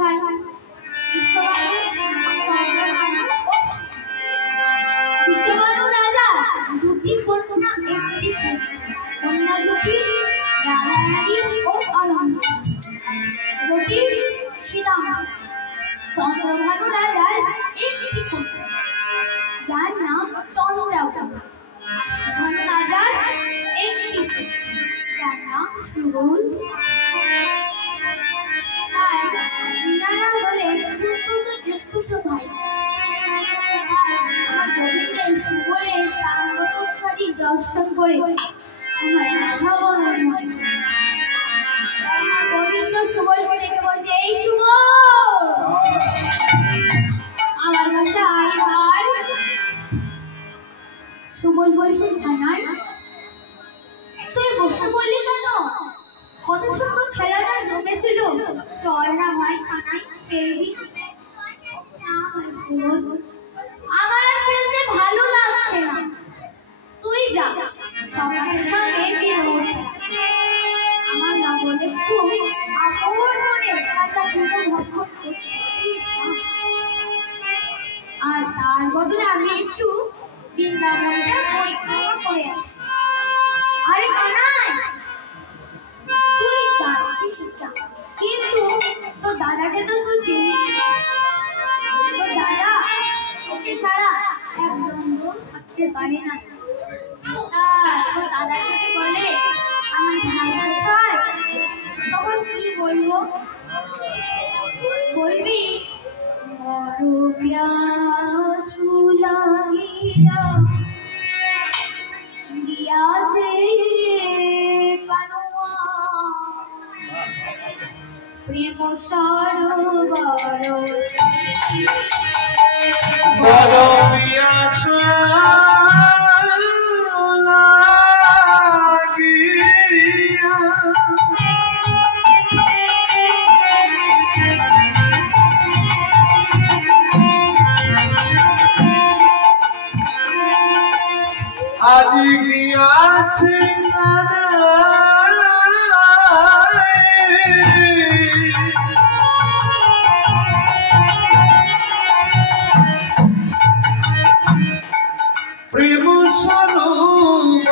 ভাই বিশ্ববানু রাজা দুটি কন্যা একটি কন্যা দুটি রাধারানী ও অনন্ত দুটি শ্রীরামসী। চন্দ্রভানু রাজার একটি কন্যা যার নাম চন্দ্রাবতী। ভানু রাজার একটি যার নাম সুবল। দর্শন করে আমার রাধা বদন গোবিন্দ সুবলকে ডেকে বলছে, এই সুবল আমার কাছে আয় ভাই। সুবল বলছে, জানাই তুই বসে বললি কেন? কত সুন্দর খেলাটা জমেছিল, চল না ভাই থানায় খেলবি। আমার আর খেলতে ভালো লাগছে না, তুই যা সবার সঙ্গে আমার না বলে খুব আপন মনে খাতা খুলে ভক্ষণ আর তার বদলে আমি একটু বৃন্দাবনটা পরিক্রমা করে আসি। আরে কানাই তুই যাচ্ছিস না, কিন্তু তোর দাদাকে তো তুই চিনিস। তোর দাদা ওকে ছাড়া একদম থাকতে পারে না। তোর দাদা যদি বলে আমার ভাই কোথায়, তখন কি বলবো? বলবি বড় প্যাসু লাগিয়া গিয়াছে কানুয়া প্রেম সরোবর বড় প্যাসু আজি গিয়াছে প্রেম সরোবর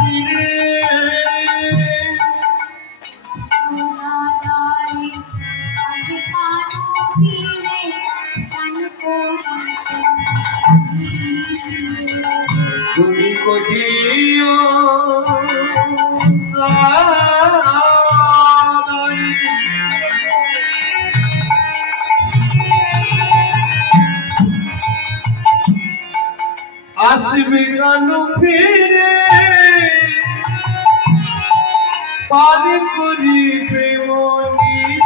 কি তুমি কহিও আসবে কেন ফিরে পানি করিবে মনিরে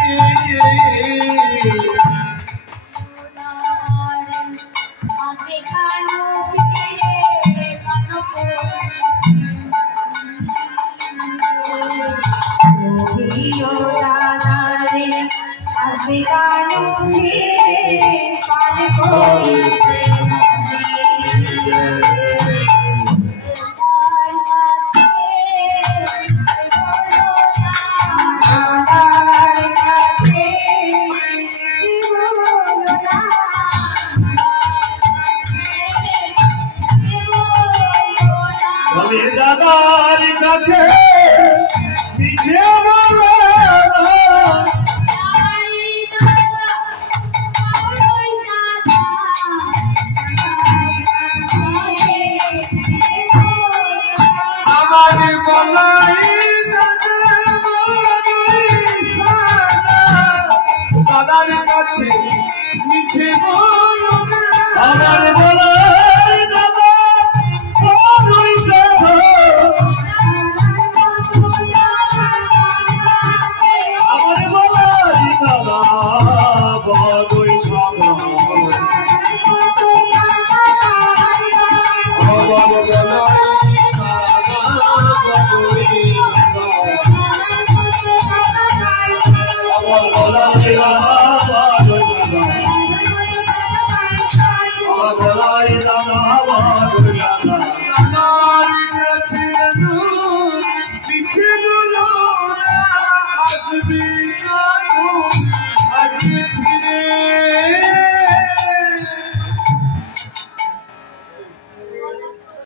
দাদার কাছে পিছে আমার বলাই দাদার কাছে মিছে বলো আমার বলাই দাদা বাবা